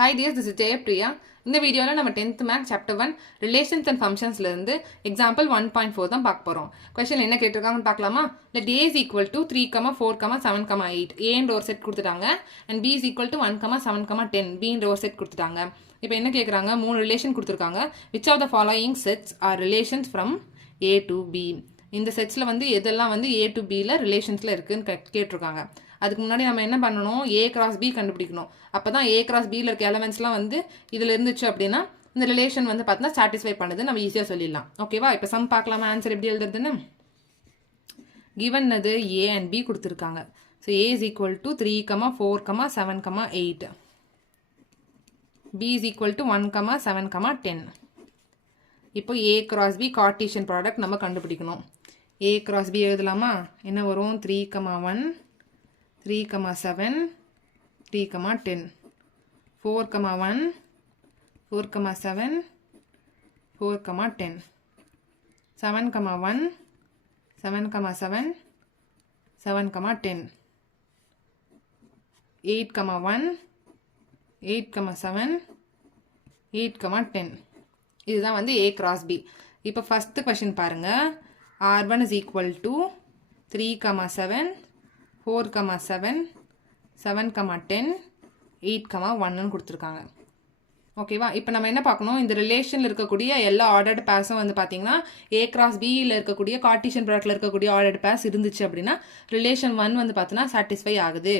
Hi dears, this is Jayapriya. இந்த வீடியோவில் நம்ம 10th maths chapter 1 relations and ஃபங்க்ஷன்ஸ்லேருந்து எக்ஸாம்பிள் 1.4 தான் பார்க்க போகிறோம். கொஸ்டின் என்ன கேட்டிருக்காங்கன்னு பார்க்கலாமா? Let A is equal to 3,4,7,8 ஏன்ற ஒரு செட் கொடுத்துட்டாங்க அண்ட் பி இஸ் ஈக்குவல் டு 1,7,10 பின்ற ஒரு செட் கொடுத்துட்டாங்க. இப்போ என்ன கேட்குறாங்க? 3 ரிலேஷன் கொடுத்துருக்காங்க. Which of the following sets are relations from A to B? இந்த செட்ஸில் வந்து எதெல்லாம் வந்து ஏ டு பியில் ரிலேஷன்ஸில் இருக்குதுன்னு கேட்டிருக்காங்க. அதுக்கு முன்னாடி நம்ம என்ன பண்ணணும்? ஏ கிராஸ் பி கண்டுபிடிக்கணும். அப்போ தான் ஏ கிராஸ் பியில் இருக்க எலமெண்ட்ஸ்லாம் வந்து இதில் இருந்துச்சு அப்படின்னா இந்த ரிலேஷன் வந்து பார்த்தீங்கன்னா சாட்டிஸ்ஃபை பண்ணுது, நம்ம ஈஸியாக சொல்லிடலாம். ஓகேவா? இப்போ சம் பார்க்கலாமா? ஆன்சர் எப்படி எழுதுறதுன்னு. கிவன்னது ஏ அண்ட் பி கொடுத்துருக்காங்க. So A is equal to 3,4,7,8, B is equal to 1,7,10. இப்போ A cross B Cartesian product நம்ம கண்டுபிடிக்கணும். ஏ கிராஸ் பி எழுதலாமா? என்ன வரும்? 3,1 3,7 3,10 4,1 4,7 4,10 7,1 7,7 7,10 8,1 8,7 8,10. இதுதான் வந்து A cross B. இப்போ ஃபர்ஸ்ட் கொஸ்டின் பாருங்க. R1 is equal to 3,7 4,7 7,10 8,1 கொடுத்துருக்காங்க. ஓகேவா? இப்போ நம்ம என்ன பார்க்கணும்? இந்த ரிலேஷனில் இருக்கக்கூடிய எல்லா ஆர்டர்டு பேர்ஸும் வந்து பார்த்தீங்கன்னா ஏ கிராஸ் பியில் இருக்கக்கூடிய கார்ட்டீசியன் ப்ராடக்ட்டில் இருக்கக்கூடிய ஆர்டர்டு பேர்ஸ் இருந்துச்சு அப்படின்னா ரிலேஷன் 1 வந்து பார்த்தீங்கன்னா சாட்டிஸ்ஃபை ஆகுது.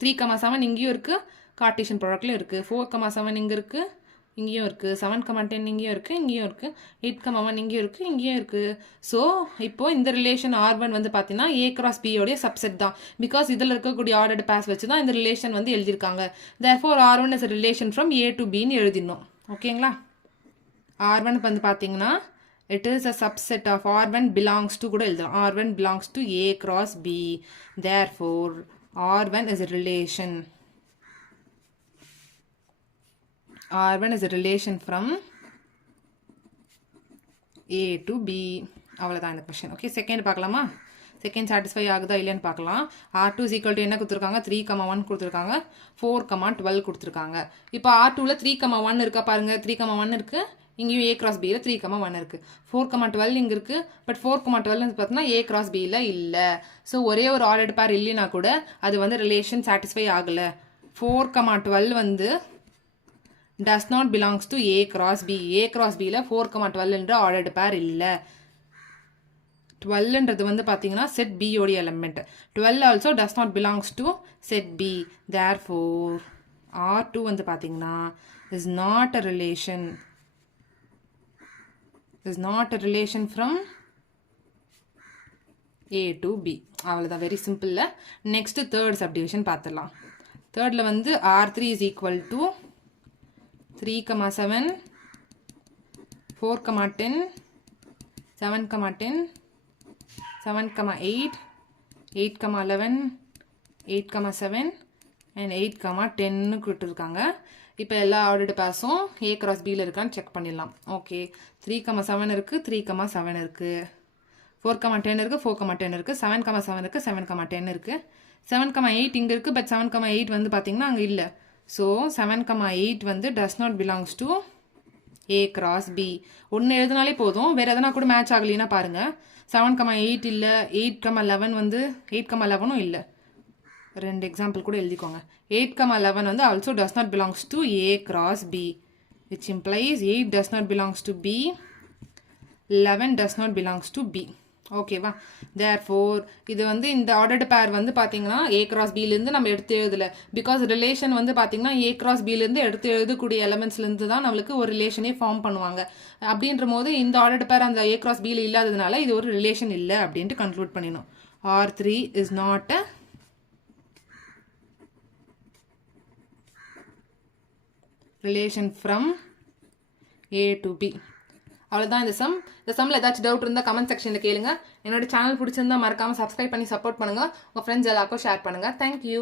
3,7 இங்கேயும் இருக்குது, கார்ட்டீசியன் ப்ராடக்ட்லையும் இருக்குது. 4,7 இங்கே இருக்குது, இங்கேயும் இருக்குது. 7,10 இங்கேயும் இருக்குது, இங்கேயும் இருக்குது. 8,1 இங்கேயும் இருக்குது, இங்கேயும் இருக்குது. ஸோ இப்போது இந்த ரிலேஷன் R1 வந்து பார்த்தீங்கன்னா ஏ கிராஸ் பியோடைய சப்செட் தான். பிகாஸ் இதில் இருக்கக்கூடிய ஆர்டர்டு பேஸ் வச்சு தான் இந்த ரிலேஷன் வந்து எழுதியிருக்காங்க. Therefore R1 is relation from A to பின்னு எழுதிடணும். ஓகேங்களா? R1 வந்து பார்த்தீங்கன்னா it is a subset of R1 belongs to கூட எழுதலாம். R1 belongs to A cross B. Therefore R1 is a relation. R1 is a relation from A to B. அவ்வளோதான் இந்த question. Okay, second பார்க்கலாமா? Second satisfy ஆகுதா இல்லைன்னு பார்க்கலாம். R2 is equal to என்ன கொடுத்துருக்காங்க? 3,1 கொடுத்துருக்காங்க, 4,12 கொடுத்துருக்காங்க. இப்போ R2ல 3,1 இருக்கா பாருங்க. 3,1 இருக்குது. இங்கேயும் A cross Bயில் 3,1 இருக்குது. 4,12 இங்கே இருக்குது. பட் 4,12 பார்த்தீங்கன்னா A cross Bயில் இல்லை. ஸோ ஒரே ஒரு ஆர்டர்டு பேர் இல்லைன்னா கூட அது வந்து ரிலேஷன் சாட்டிஸ்ஃபை ஆகலை. 4,12 வந்து does not belongs to A cross B. A cross Bயில் 4,12 என்ற ஆர்டர்டு பேர் இல்லை. 12ன்றது வந்து பார்த்தீங்கன்னா செட் B ஓடைய element. 12 also does not belongs to set B. Therefore R2 வந்து பார்த்தீங்கன்னா is not a relation. Is not a relation from A to B. அவ்வளோதான், வெரி சிம்பிளில். நெக்ஸ்ட் தேர்ட் சப்டிவிஷன் பார்த்துடலாம். தேர்டில் வந்து R3 is equal to 3,7 4,10 7,10 7,8 8,11 8,7 and 8,10 கொடுத்துருக்காங்க. இப்போ எல்லா ordered பேஸும் A cross பியில் இருக்கான்னு செக் பண்ணிடலாம். ஓகே, 3,7 இருக்குது, 3,7 இருக்குது, 4,10 இருக்குது, 4,10 இருக்குது, 7,7 இருக்குது, 7,10 இருக்குது, 7,8 இங்கே இருக்குது. பட் 7,8 வந்து பார்த்தீங்கன்னா அங்கே இல்லை. ஸோ 7,8 வந்து does not belongs to A cross B. ஒன்று எழுதினாலே போதும். வேறு எதனா கூட மேட்ச் ஆகலைன்னா பாருங்கள். 7,8 இல்லை, 8,11 வந்து 8,11 இல்லை. ரெண்டு எக்ஸாம்பிள் கூட எழுதிக்கோங்க. 8,11 வந்து also does not belongs to A cross B, which implies 8 does not belongs to B, 11 does not belongs to B. ஓகேவா? தேர்ஃபோர் இது வந்து இந்த ஆர்டர்டு பேர் வந்து பார்த்தீங்கன்னா ஏ கிராஸ் பிலேருந்து நம்ம எடுத்து எழுதலை. பிகாஸ் ரிலேஷன் வந்து பார்த்தீங்கன்னா ஏ கிராஸ் பிலேருந்து எடுத்து எழுதக்கூடிய எலமெண்ட்ஸ்லேருந்து தான் நம்மளுக்கு ஒரு ரிலேஷனே ஃபார்ம் பண்ணுவாங்க. அப்படின்ற போது இந்த ஆர்டர்டு பேர் அந்த ஏ கிராஸ் பியில் இல்லாததுனால இது ஒரு ரிலேஷன் இல்லை அப்படின்ட்டு கன்க்ளூட் பண்ணிடணும். R3 is not a relation from A to B. அவ்வளோதான் இந்த சம். இந்த சம்மில் ஏதாச்சும் டவுட் இருந்தால் கமெண்ட் செக்ஷனில் கேளுங்க. என்னோட சேனல் பிடிச்சிருந்தா மறக்காமல் சப்ஸ்கிரைப் பண்ணி சப்போர்ட் பண்ணுங்கள். உங்கள் ஃப்ரெண்ட்ஸ் எல்லாருக்கும் ஷேர் பண்ணுங்கள். தேங்க்யூ.